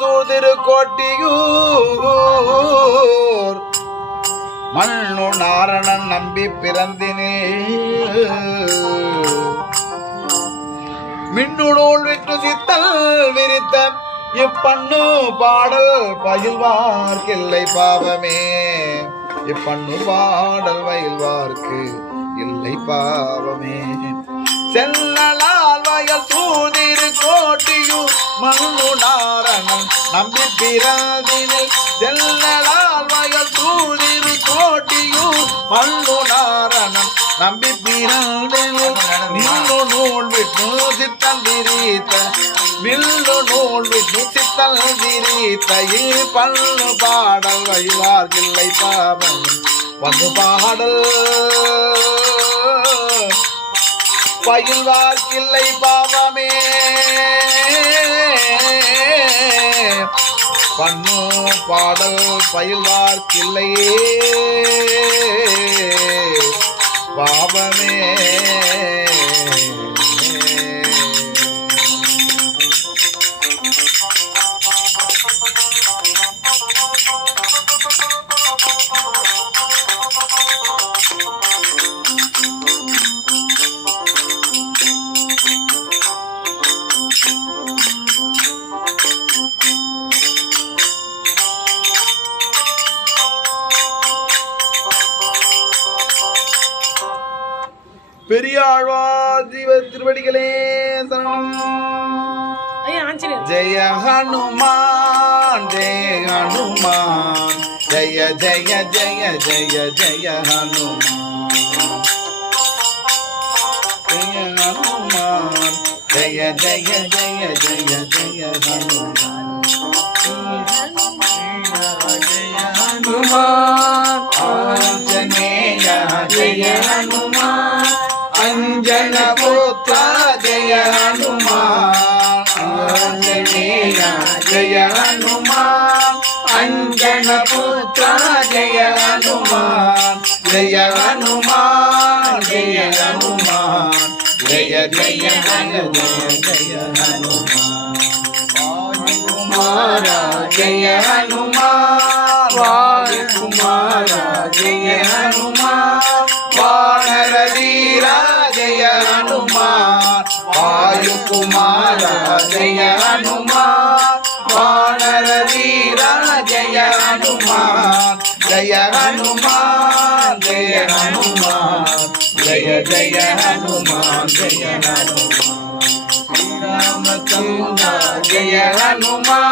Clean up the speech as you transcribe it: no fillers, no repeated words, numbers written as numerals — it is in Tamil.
சூதிருக்கோட்டியூர் மண்ணு நாரணன் நம்பி பிறந்தினே மின்னுடோல் விட்டு சித்தல் விரித்த இப்பண்ணு பாடல் பயில்வார்க்கில்லை பாவமே இப்பண்ணு பாடல் பயில்வார்க்கு இல்லை பாவமே செல்லலால் வயல் சூதிருக்கோட்டியூர் மண்ணு நாரணன் நம்பி பிறந்தினை செல்லலால் வயல் சூதிருக்கோட்டியூர் மண்ணு நாரணன் நம்பி பிறந்தினை நின்று நூல் விட்டு சித்தல் விரித்த மில்லு நூல் விட்டு சித்தல் விரித்த பண்ணு பாடல் வழிவார்கில்லை பாவம் வந்து பாடல் பயில்வார்க்கில்லை பாவமே பண்ணு பாடல் பயில்வார்க்கில்லையே பாவமே பெரியாழ்வார் திருவடிகளே சரணம். ஜெய ஹனுமான் ஜெய ஹனுமான் ஜெய ஜெய ஜெய ஜெய ஜெய ஹனுமான் ஜெய ஹனுமான் ஜெய ஜெய ஜெய ஜெய ஜெய ஹனுமான் ஜெய ஹனுமான் ஆஞ்சநேய ஜெய ஹனுமான் अंजन पुत्र जय हनुमान आंजनेय जय हनुमान अंजन पुत्र जय हनुमान जय हनुमान जय हनुमान जय जय जय जय हनुमान कुमार जय हनुमान वायु कुमार जय हनुमान वानर वीरा जय हनुमान वायु कुमार जय हनुमान वानर वीरा जय हनुमान जय हनुमान जय हनुमान जय जय हनुमान जय हनुमान श्री रामचंद्र जय हनुमान।